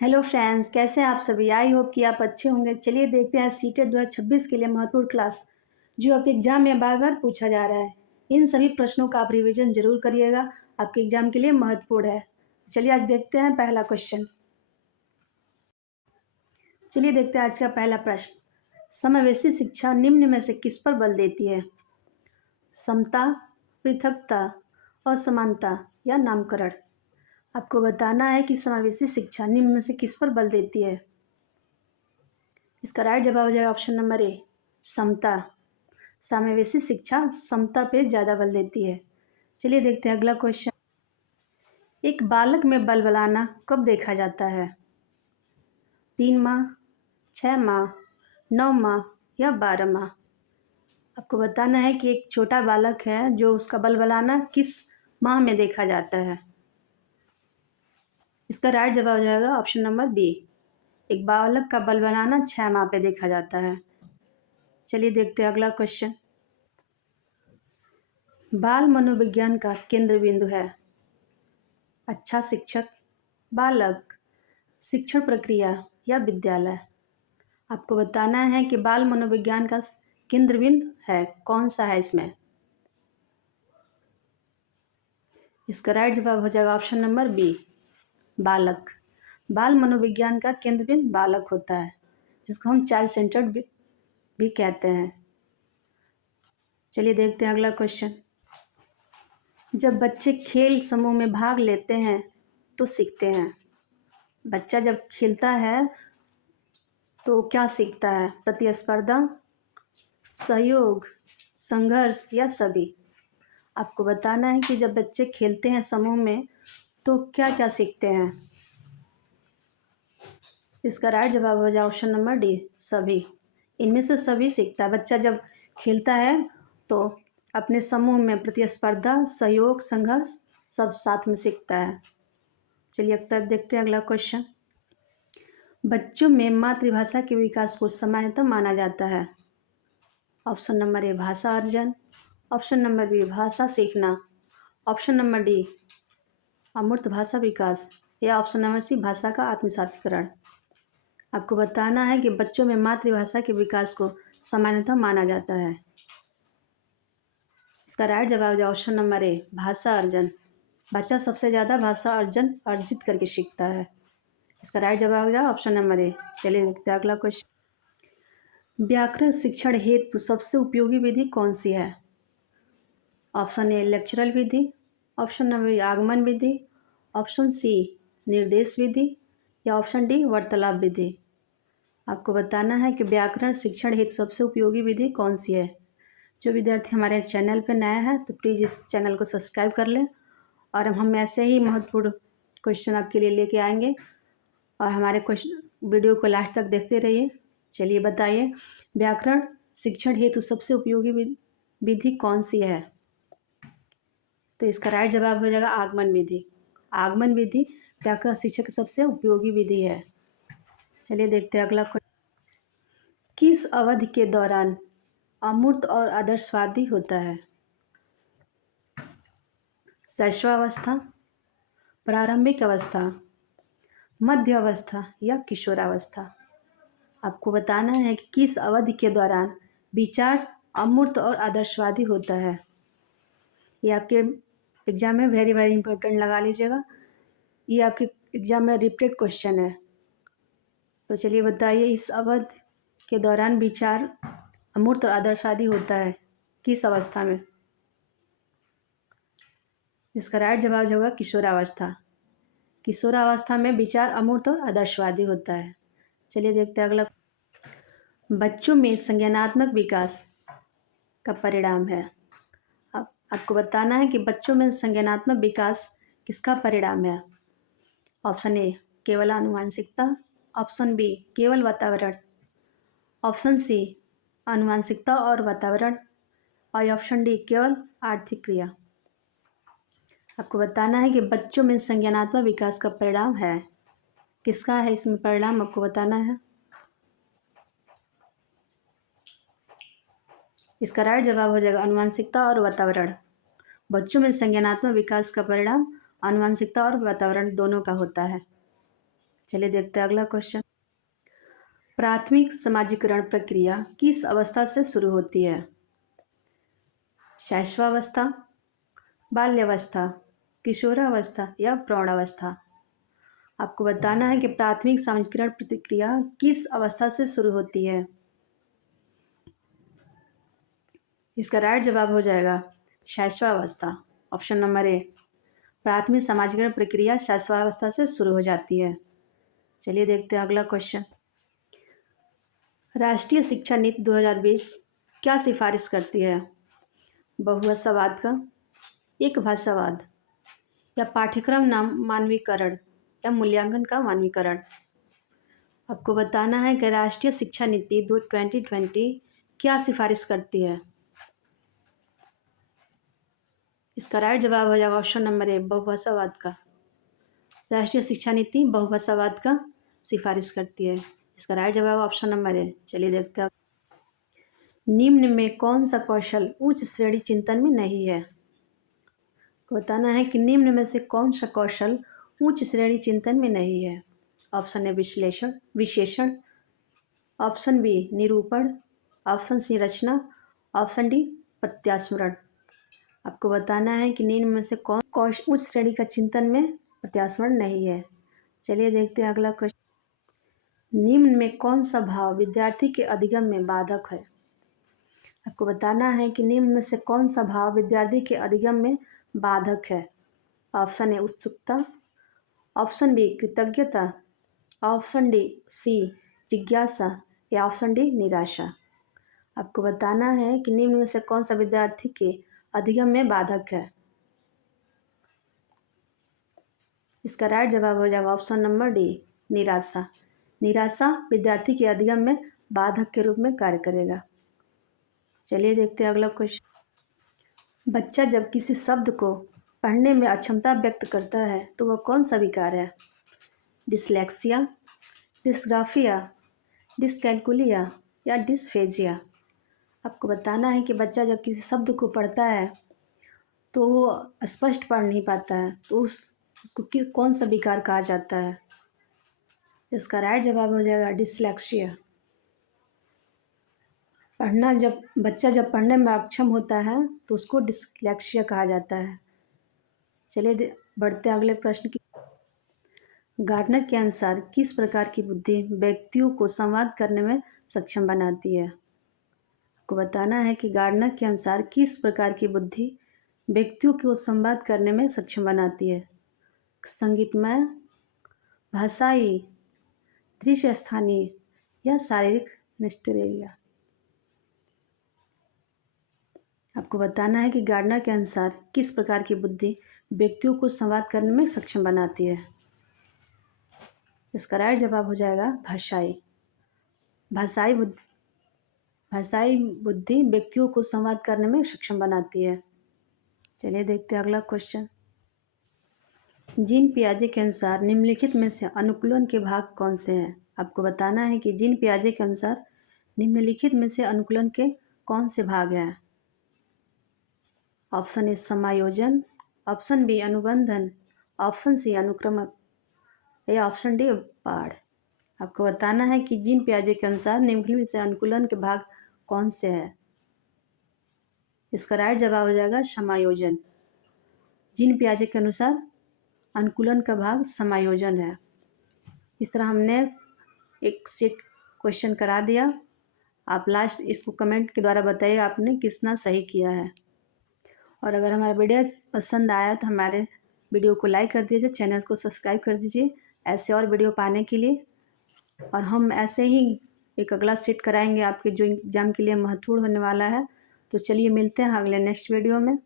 Hello friends, कैसे हैं आप सभी। आई होप कि आप अच्छे होंगे। चलिए देखते हैं सीटेट 2026 के लिए महत्वपूर्ण क्लास जो आपके एग्जाम में बार बार पूछा जा रहा है। इन सभी प्रश्नों का आप रिवीजन जरूर करिएगा, आपके एग्जाम के लिए महत्वपूर्ण है। चलिए आज देखते हैं पहला क्वेश्चन। चलिए देखते हैं आज का पहला प्रश्न। समावेशी शिक्षा निम्न में से किस पर बल देती है? समता, पृथकता, असमानता या नामकरण। आपको बताना है कि समावेशी शिक्षा निम्न में से किस पर बल देती है। इसका राइट जवाब हो जाएगा ऑप्शन नंबर ए, समता। समावेशी शिक्षा समता पे ज़्यादा बल देती है। चलिए देखते हैं अगला क्वेश्चन। एक बालक में बलबलाना कब देखा जाता है? 3 माह, 6 माह, 9 माह या 12 माह। आपको बताना है कि एक छोटा बालक है जो उसका बलबलाना किस माह में देखा जाता है। इसका राइट जवाब हो जाएगा ऑप्शन नंबर बी, एक बालक का बलबलाना 6 माह पे देखा जाता है। चलिए देखते हैं अगला क्वेश्चन। बाल मनोविज्ञान का केंद्र बिंदु है अच्छा शिक्षक, बालक, शिक्षण प्रक्रिया या विद्यालय। आपको बताना है कि बाल मनोविज्ञान का केंद्र बिंदु है कौन सा है इसमें। इसका राइट जवाब हो जाएगा ऑप्शन नंबर बी, बालक। बाल मनोविज्ञान का केंद्र बिंदु बालक होता है, जिसको हम चाइल्ड सेंटर्ड भी कहते हैं। चलिए देखते हैं अगला क्वेश्चन। जब बच्चे खेल समूह में भाग लेते हैं तो सीखते हैं। बच्चा जब खेलता है तो क्या सीखता है? प्रतिस्पर्धा, सहयोग, संघर्ष या सभी। आपको बताना है कि जब बच्चे खेलते हैं समूह में तो क्या क्या सीखते हैं। इसका राइट जवाब हो जाए ऑप्शन नंबर डी, सभी। इनमें से सभी सीखता है। बच्चा जब खेलता है तो अपने समूह में प्रतिस्पर्धा, सहयोग, संघर्ष सब साथ में सीखता है। चलिए अब तक देखते हैं अगला क्वेश्चन। बच्चों में मातृभाषा के विकास को सामान्यतः माना जाता है। ऑप्शन नंबर ए भाषा अर्जन, ऑप्शन नंबर बी भाषा सीखना, ऑप्शन नंबर डी अमूर्त भाषा विकास या ऑप्शन नंबर सी भाषा का आत्मसातीकरण। आपको बताना है कि बच्चों में मातृभाषा के विकास को सामान्यतः माना जाता है। इसका राइट जवाब है ऑप्शन नंबर ए भाषा अर्जन। बच्चा सबसे ज़्यादा भाषा अर्जित करके सीखता है। इसका राइट जवाब हो जाए ऑप्शन नंबर ए। चलिए देखते हैं अगला क्वेश्चन। व्याकरण शिक्षण हेतु सबसे उपयोगी विधि कौन सी है? ऑप्शन ए लेक्चरल विधि, ऑप्शन नंबर बी आगमन विधि, ऑप्शन सी निर्देश विधि या ऑप्शन डी वार्तालाप विधि। आपको बताना है कि व्याकरण शिक्षण हेतु सबसे उपयोगी विधि कौन सी है। जो विद्यार्थी हमारे चैनल पर नया है तो प्लीज़ इस चैनल को सब्सक्राइब कर लें, और हम ऐसे ही महत्वपूर्ण क्वेश्चन आपके लिए लेके आएंगे, और हमारे क्वेश्चन वीडियो को लास्ट तक देखते रहिए। चलिए बताइए, व्याकरण शिक्षण हेतु सबसे उपयोगी विधि कौन सी है? तो इसका राइट जवाब हो जाएगा आगमन विधि। आगमन विधि व्याकरण शिक्षा की सबसे उपयोगी विधि है। चलिए देखते हैं अगला क्वेश्चन। किस अवधि के दौरान अमूर्त और आदर्शवादी होता है? शैशवावस्था, प्रारंभिक अवस्था, मध्य अवस्था या किशोरावस्था। आपको बताना है कि किस अवधि के दौरान विचार अमूर्त और आदर्शवादी होता है। ये आपके एग्जाम में वेरी वेरी इंपॉर्टेंट लगा लीजिएगा। ये आपके एग्जाम में रिपीटेड क्वेश्चन है। तो चलिए बताइए, इस अवधि के दौरान विचार अमूर्त और आदर्शवादी होता है किस अवस्था में? इसका राइट जवाब होगा किशोरावस्था। किशोरावस्था में विचार अमूर्त और आदर्शवादी होता है। चलिए देखते हैं अगला। बच्चों में संज्ञानात्मक विकास का परिणाम है। आपको बताना है कि बच्चों में संज्ञानात्मक विकास किसका परिणाम है। ऑप्शन ए केवल आनुवांशिकता, ऑप्शन बी केवल वातावरण, ऑप्शन सी आनुवांशिकता और वातावरण, और ऑप्शन डी केवल आर्थिक क्रिया। आपको बताना है कि बच्चों में संज्ञानात्मक विकास का परिणाम है किसका है, इसमें परिणाम आपको बताना है। इसका राइट जवाब हो जाएगा आनुवांशिकता और वातावरण। बच्चों में संज्ञानात्मक विकास का परिणाम आनुवांशिकता और वातावरण दोनों का होता है। चलिए देखते हैं अगला क्वेश्चन। प्राथमिक समाजीकरण प्रक्रिया किस अवस्था से शुरू होती है? शैशवावस्था, बाल्यावस्था, किशोरावस्था या प्रौढ़ावस्था? आपको बताना है कि प्राथमिक समाजीकरण प्रक्रिया किस अवस्था से शुरू होती है। इसका राइट जवाब हो जाएगा शैशवावस्था, ऑप्शन नंबर ए। प्राथमिक समाजीकरण प्रक्रिया शैशवावस्था से शुरू हो जाती है। चलिए देखते हैं अगला क्वेश्चन। राष्ट्रीय शिक्षा नीति 2020 क्या सिफारिश करती है? बहुभाषावाद का, एक भाषावाद, या पाठ्यक्रम नाम मानवीकरण, या मूल्यांकन का मानवीकरण? आपको बताना है कि राष्ट्रीय शिक्षा नीति 2020 क्या सिफारिश करती है। इसका राइट जवाब हो जाएगा ऑप्शन नंबर ए, बहुभाषावाद का। राष्ट्रीय शिक्षा नीति बहुभाषावाद का सिफारिश करती है। इसका राइट जवाब ऑप्शन नंबर ए। चलिए देखते हैं। निम्न में कौन सा कौशल उच्च श्रेणी चिंतन में नहीं है? बताना है कि निम्न में से कौन सा कौशल उच्च श्रेणी चिंतन में नहीं है। ऑप्शन ए विशेषण, ऑप्शन बी निरूपण, ऑप्शन सी रचना, ऑप्शन डी प्रत्यास्मरण। आपको बताना है कि निम्न में से कौन कौशल उच्च श्रेणी का चिंतन में प्रत्यास्मरण नहीं है। चलिए देखते हैं अगला क्वेश्चन। निम्न में कौन सा भाव विद्यार्थी के अधिगम में बाधक है? आपको बताना है कि निम्न में से कौन सा भाव विद्यार्थी के अधिगम में बाधक है। ऑप्शन ए उत्सुकता, ऑप्शन बी कृतज्ञता, ऑप्शन डी सी जिज्ञासा, या ऑप्शन डी निराशा? आपको बताना है कि निम्न में से कौन सा विद्यार्थी के अधिगम में बाधक है। इसका राइट जवाब हो जाएगा ऑप्शन नंबर डी निराशा। निराशा विद्यार्थी के अधिगम में बाधक के रूप में कार्य करेगा। चलिए देखते हैं अगला क्वेश्चन। बच्चा जब किसी शब्द को पढ़ने में अक्षमता व्यक्त करता है तो वह कौन सा विकार है? डिसलेक्सिया, डिस्ग्राफिया, डिसकैलकुलिया, या डिसफेजिया? आपको बताना है कि बच्चा जब किसी शब्द को पढ़ता है तो वो स्पष्ट पढ़ नहीं पाता है तो उसको कौन सा विकार कहा जाता है। इसका राइट जवाब हो जाएगा डिसलेक्सिया। बच्चा जब पढ़ने में अक्षम होता है तो उसको डिसलेक्सिया कहा जाता है। चलिए बढ़ते अगले प्रश्न की। गार्डनर के अनुसार किस प्रकार की बुद्धि व्यक्तियों को संवाद करने में सक्षम बनाती है? आपको बताना है कि गार्डनर के अनुसार किस प्रकार की बुद्धि व्यक्तियों को संवाद करने में सक्षम बनाती है? संगीतमय, भाषाई, दृश्य स्थानीय, या शारीरिक निष्क्रिय? आपको बताना है कि गार्डनर के अनुसार किस प्रकार की बुद्धि व्यक्तियों को संवाद करने में सक्षम बनाती है। इसका राइट जवाब हो जाएगा भाषाई। भाषाई बुद्धि व्यक्तियों को संवाद करने में सक्षम बनाती है। चलिए देखते हैं अगला क्वेश्चन। जीन पियाजे के अनुसार निम्नलिखित में से अनुकूलन के भाग कौन से हैं? आपको बताना है कि जीन पियाजे के अनुसार निम्नलिखित में से अनुकूलन के कौन से भाग हैं। ऑप्शन ए समायोजन, ऑप्शन बी अनुबंधन, ऑप्शन सी अनुक्रमक, या ऑप्शन डी पाढ़? आपको बताना है कि जीन पियाजे के अनुसार निम्नलिखित में से अनुकूलन के भाग कौन से हैं। इसका राइट जवाब हो जाएगा समायोजन। जीन पियाजे के अनुसार अनुकूलन का भाग समायोजन है। इस तरह हमने एक सेट क्वेश्चन करा दिया। आप लास्ट इसको कमेंट के द्वारा बताइए आपने कितना सही किया है। और अगर हमारा वीडियो पसंद आया तो हमारे वीडियो को लाइक कर दीजिए, चैनल को सब्सक्राइब कर दीजिए ऐसे और वीडियो पाने के लिए। और हम ऐसे ही एक अगला सेट कराएंगे आपके जो एग्ज़ाम के लिए महत्वपूर्ण होने वाला है। तो चलिए मिलते हैं अगले नेक्स्ट वीडियो में।